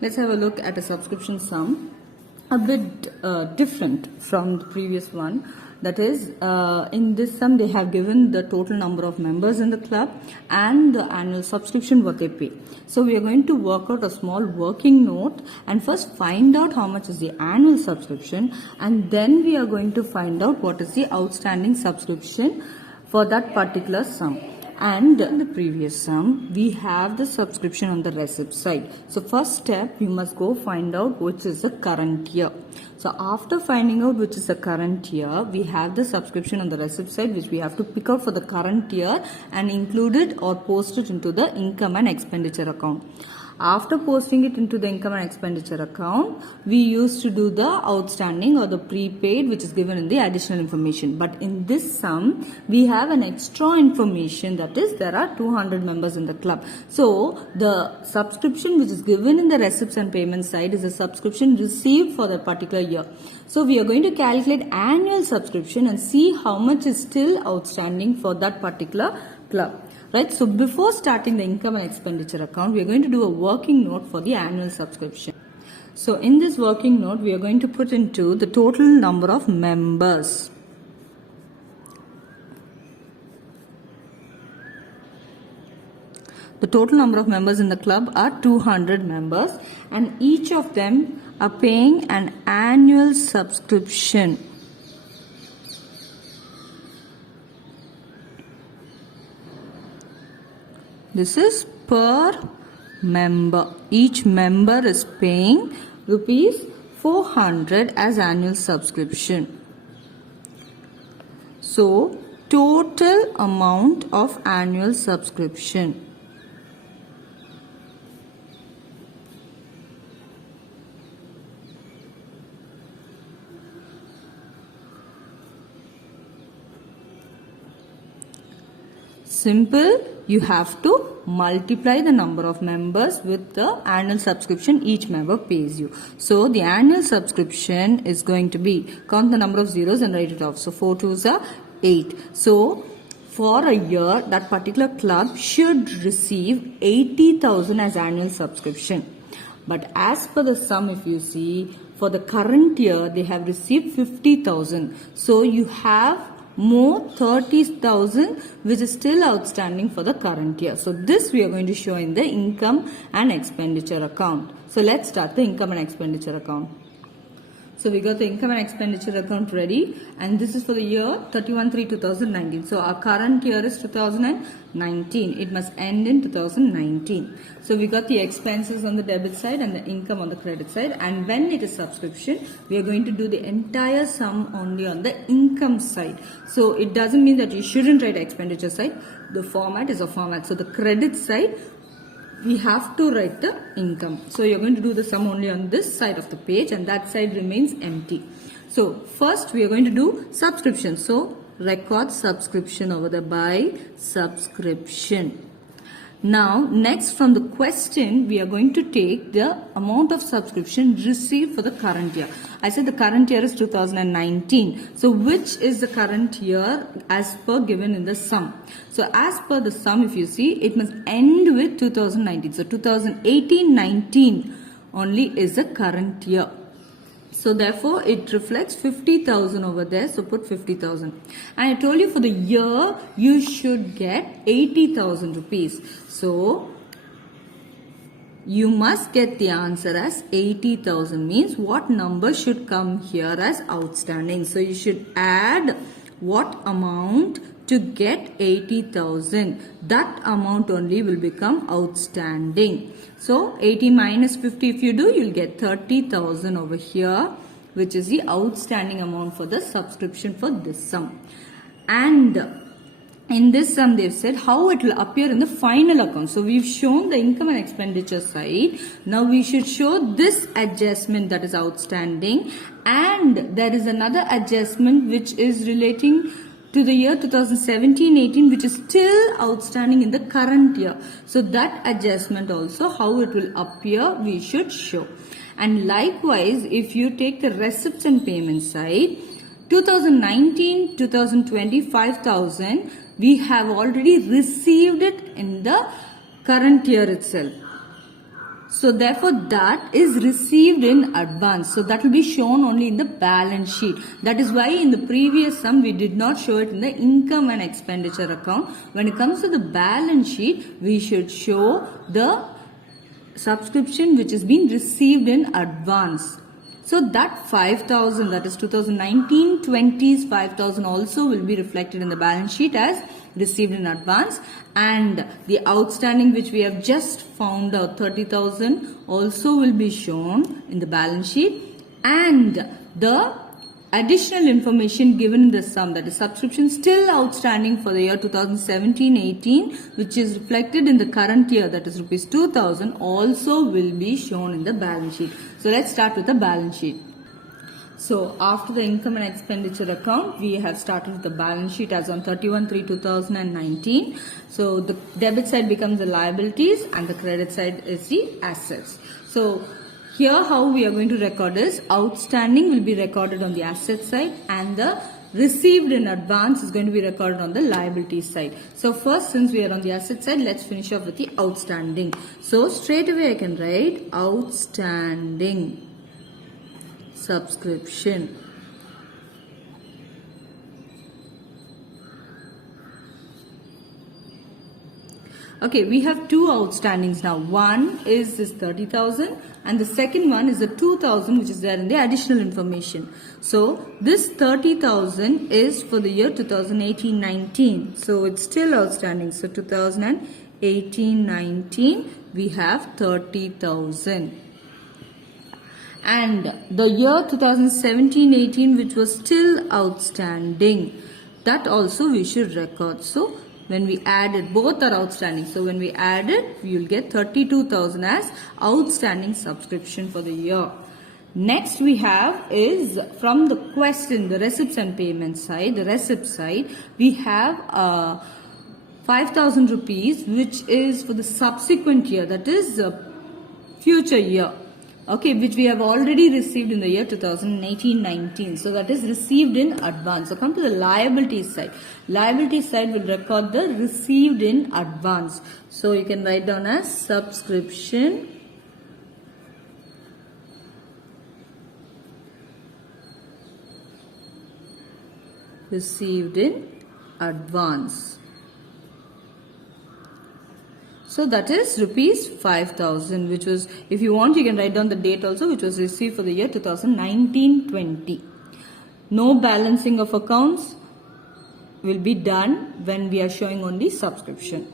Let's have a look at a subscription sum, a bit different from the previous one. That is, in this sum they have given the total number of members in the club and the annual subscription what they pay. So we are going to work out a small working note and first find out how much is the annual subscription, and then we are going to find out what is the outstanding subscription for that particular sum. And in the previous sum, we have the subscription on the receipt side. So first step, we must go find out which is the current year. So after finding out which is the current year, we have the subscription on the receipt side, which we have to pick out for the current year and include it or post it into the income and expenditure account. After posting it into the income and expenditure account, we used to do the outstanding or the prepaid, which is given in the additional information. But in this sum, we have an extra information, that is there are 200 members in the club. So the subscription which is given in the receipts and payment side is a subscription received for that particular year. So we are going to calculate annual subscription and see how much is still outstanding for that particular club. Right, so before starting the income and expenditure account, we are going to do a working note for the annual subscription. So in this working note, we are going to put into the total number of members. The total number of members in the club are 200 members, and each of them are paying an annual subscription. This is per member. Each member is paying rupees 400 as annual subscription. So, total amount of annual subscription. Simple, you have to multiply the number of members with the annual subscription each member pays you. So the annual subscription is going to be, count the number of zeros and write it off. So 4 2s are 8. So for a year, that particular club should receive 80,000 as annual subscription. But as per the sum, if you see, for the current year, they have received 50,000. So you have more 30,000 which is still outstanding for the current year. So this we are going to show in the income and expenditure account. So let's start the income and expenditure account. So we got the income and expenditure account ready, and this is for the year 31/3/2019. So our current year is 2019. It must end in 2019. So we got the expenses on the debit side and the income on the credit side, and when it is subscription, we are going to do the entire sum only on the income side. So it doesn't mean that you shouldn't write expenditure side. The format is a format. So the credit side, we have to write the income. So you're going to do the sum only on this side of the page, and that side remains empty. So first we are going to do subscription. So record subscription over there by subscription. Now next from the question, we are going to take the amount of subscription received for the current year. I said the current year is 2019. So which is the current year as per given in the sum? So as per the sum, if you see, it must end with 2019. So 2018-19 only is the current year. So therefore it reflects 50,000 over there. So put 50,000. And I told you for the year you should get 80,000 rupees. So you must get the answer as 80,000, means what number should come here as outstanding. So you should add what amount to get 80,000. That amount only will become outstanding. So 80 minus 50, if you do, you'll get 30,000 over here, which is the outstanding amount for the subscription for this sum. And in this sum, they've said how it will appear in the final account. So we've shown the income and expenditure side. Now we should show this adjustment that is outstanding, and there is another adjustment which is relating to the year 2017-18, which is still outstanding in the current year. So that adjustment also, how it will appear, we should show. And likewise, if you take the receipts and payment side, 2019, 2020, 5,000, we have already received it in the current year itself. So therefore that is received in advance. So that will be shown only in the balance sheet. That is why in the previous sum we did not show it in the income and expenditure account. When it comes to the balance sheet, we should show the subscription which is being received in advance. So that 5,000, that is 2019-20's 5,000 also will be reflected in the balance sheet as received in advance, and the outstanding which we have just found out 30,000 also will be shown in the balance sheet, and the additional information given in the sum, that is subscription still outstanding for the year 2017-18, which is reflected in the current year, that is rupees 2,000, also will be shown in the balance sheet. So let's start with the balance sheet. So after the income and expenditure account, we have started with the balance sheet as on 31/3/2019. So the debit side becomes the liabilities and the credit side is the assets. So here how we are going to record is outstanding will be recorded on the asset side and the received in advance is going to be recorded on the liability side. So first, since we are on the asset side, let's finish off with the outstanding. So straight away I can write outstanding subscription. Okay, we have two outstandings now. One is this 30,000 and the second one is the 2,000 which is there in the additional information. So this 30,000 is for the year 2018-19. So it's still outstanding. So 2018-19 we have 30,000. And the year 2017-18 which was still outstanding, that also we should record. So when we add it, both are outstanding. So when we add it, we will get 32,000 as outstanding subscription for the year. Next we have is from the question, the receipts and payment side, the receipt side, we have 5,000 rupees which is for the subsequent year, that is future year. Okay, which we have already received in the year 2018-19. So that is received in advance. So come to the liability side. Liability side will record the received in advance. So you can write down as subscription received in advance. So that is rupees 5,000, which was, if you want, you can write down the date also, which was received for the year 2019-20. No balancing of accounts will be done when we are showing only subscription.